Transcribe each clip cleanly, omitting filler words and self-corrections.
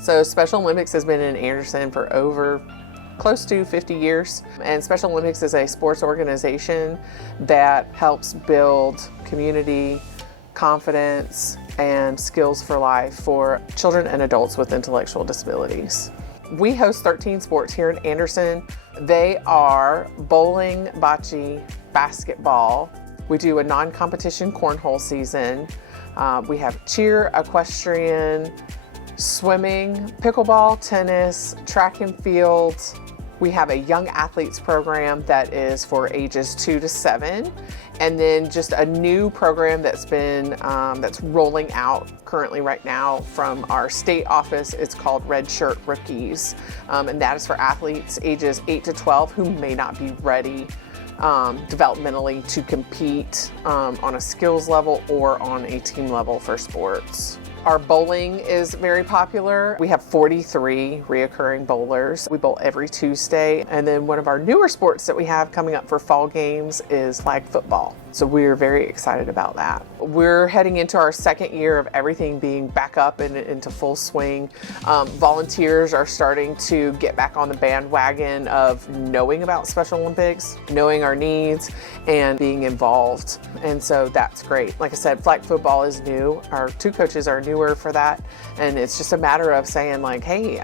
So Special Olympics has been in Anderson for over close to 50 years. And Special Olympics is a sports organization that helps build community, confidence, and skills for life for children and adults with intellectual disabilities. We host 13 sports here in Anderson. They are bowling, bocce, basketball. We do a non-competition cornhole season. We have cheer, equestrian, swimming, pickleball, tennis, track and field. We have a young athletes program that is for ages 2 to 7. And then just a new program that's been, that's rolling out currently right now from our state office. It's called Red Shirt Rookies. And that is for athletes ages 8 to 12 who may not be ready developmentally to compete on a skills level or on a team level for sports. Our bowling is very popular. We have 43 reoccurring bowlers. We bowl every Tuesday. And then one of our newer sports that we have coming up for fall games is flag football. So we're very excited about that. We're heading into our second year of everything being back up and into full swing. Volunteers are starting to get back on the bandwagon of knowing about Special Olympics, knowing our needs, and being involved. And so that's great. Like I said, flag football is new. Our 2 coaches are newer for that. And it's just a matter of saying like, hey,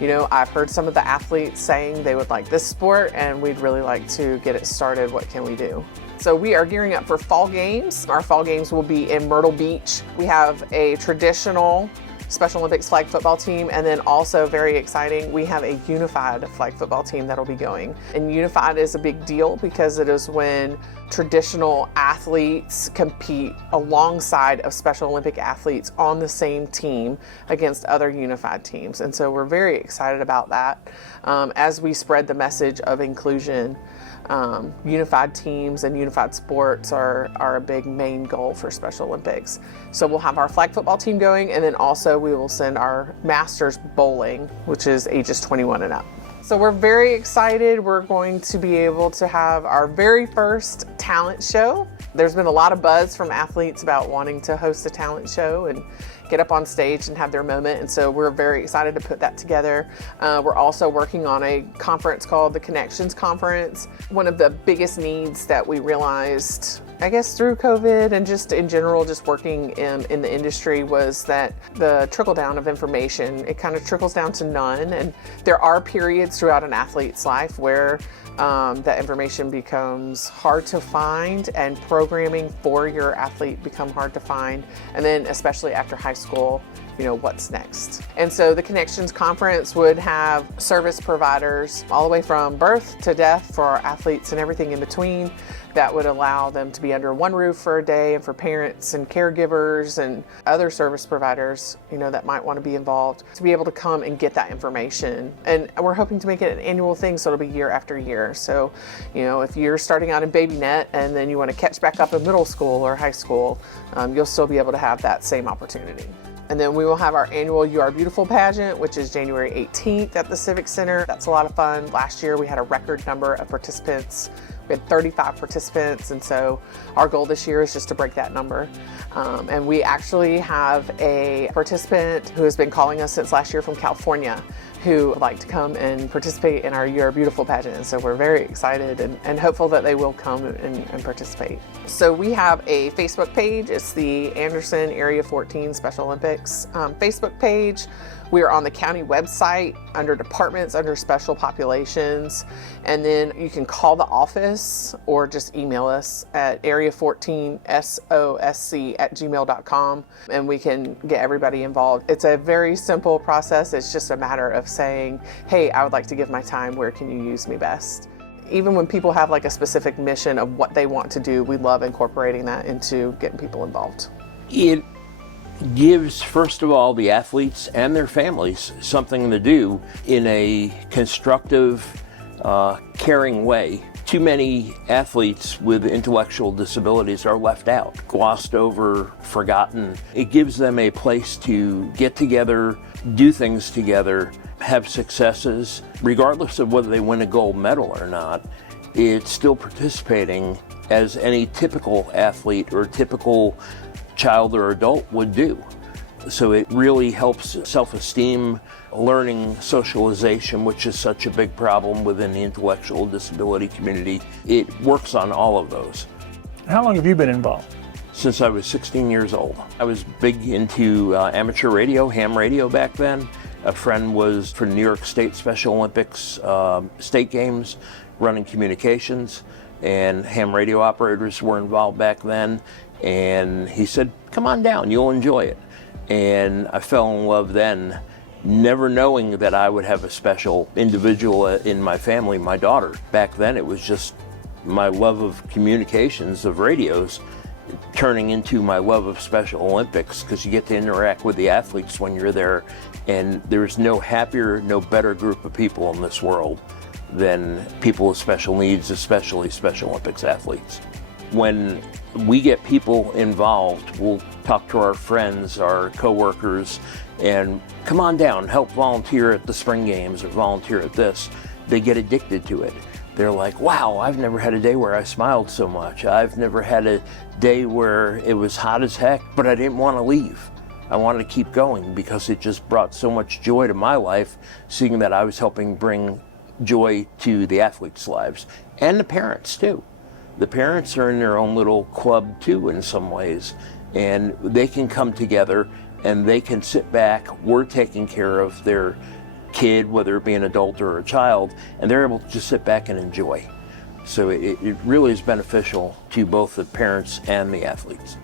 you know, I've heard some of the athletes saying they would like this sport and we'd really like to get it started. What can we do? So we are gearing up for fall games. Our fall games will be in Myrtle Beach. We have a traditional Special Olympics flag football team, and then also very exciting, we have a unified flag football team that'll be going. And unified is a big deal because it is when traditional athletes compete alongside of Special Olympic athletes on the same team against other unified teams. And so we're very excited about that as we spread the message of inclusion. Unified teams and unified sports are a big main goal for Special Olympics. So we'll have our flag football team going, and then also we will send our masters bowling, which is ages 21 and up. So we're very excited. We're going to be able to have our very first talent show. There's been a lot of buzz from athletes about wanting to host a talent show and get up on stage and have their moment. And so we're very excited to put that together. We're also working on a conference called the Connections Conference. One of the biggest needs that we realized, I guess through COVID and just in general, just working in the industry, was that the trickle down of information, it kind of trickles down to none. And there are periods throughout an athlete's life where that information becomes hard to find and programming for your athlete become hard to find. And then especially after high school, you know, what's next? And so the Connections Conference would have service providers all the way from birth to death for our athletes and everything in between that would allow them to be under one roof for a day, and for parents and caregivers and other service providers, you know, that might want to be involved, to be able to come and get that information. And we're hoping to make it an annual thing, so it'll be year after year. So, you know, if you're starting out in baby net and then you want to catch back up in middle school or high school, you'll still be able to have that same opportunity. And then we will have our annual You Are Beautiful pageant, which is January 18th at the Civic Center. That's a lot of fun. Last year we had a record number of participants. We had 35 participants, and so our goal this year is just to break that number. And we actually have a participant who has been calling us since last year from California who would like to come and participate in our You Are Beautiful pageant. And so we're very excited and hopeful that they will come and participate. So we have a Facebook page. It's the Anderson Area 14 Special Olympics Facebook page. We are on the county website under departments, under special populations. And then you can call the office or just email us at area14sosc@gmail.com, and we can get everybody involved. It's a very simple process. It's just a matter of saying, hey, I would like to give my time. Where can you use me best? Even when people have like a specific mission of what they want to do, we love incorporating that into getting people involved. It gives, first of all, the athletes and their families something to do in a constructive, caring way. Too many athletes with intellectual disabilities are left out, glossed over, forgotten. It gives them a place to get together, do things together, have successes. Regardless of whether they win a gold medal or not, it's still participating as any typical athlete or typical child or adult would do. So it really helps self-esteem, learning, socialization, which is such a big problem within the intellectual disability community. It works on all of those. How long have you been involved? Since I was 16 years old. I was big into amateur radio, ham radio back then. A friend was for the New York State Special Olympics state games, running communications, and ham radio operators were involved back then. And he said, come on down, you'll enjoy it. And I fell in love then, never knowing that I would have a special individual in my family, my daughter. Back then it was just my love of communications, of radios, turning into my love of Special Olympics, because you get to interact with the athletes when you're there, and there's no happier, no better group of people in this world than people with special needs, especially Special Olympics athletes. When we get people involved, we'll talk to our friends, our coworkers, and come on down, help volunteer at the spring games or volunteer at this. They get addicted to it. They're like, wow, I've never had a day where I smiled so much. I've never had a day where it was hot as heck, but I didn't want to leave. I wanted to keep going because it just brought so much joy to my life, seeing that I was helping bring joy to the athletes' lives and the parents too. The parents are in their own little club too in some ways, and they can come together and they can sit back. We're taking care of their kid, whether it be an adult or a child, and they're able to just sit back and enjoy. So it really is beneficial to both the parents and the athletes.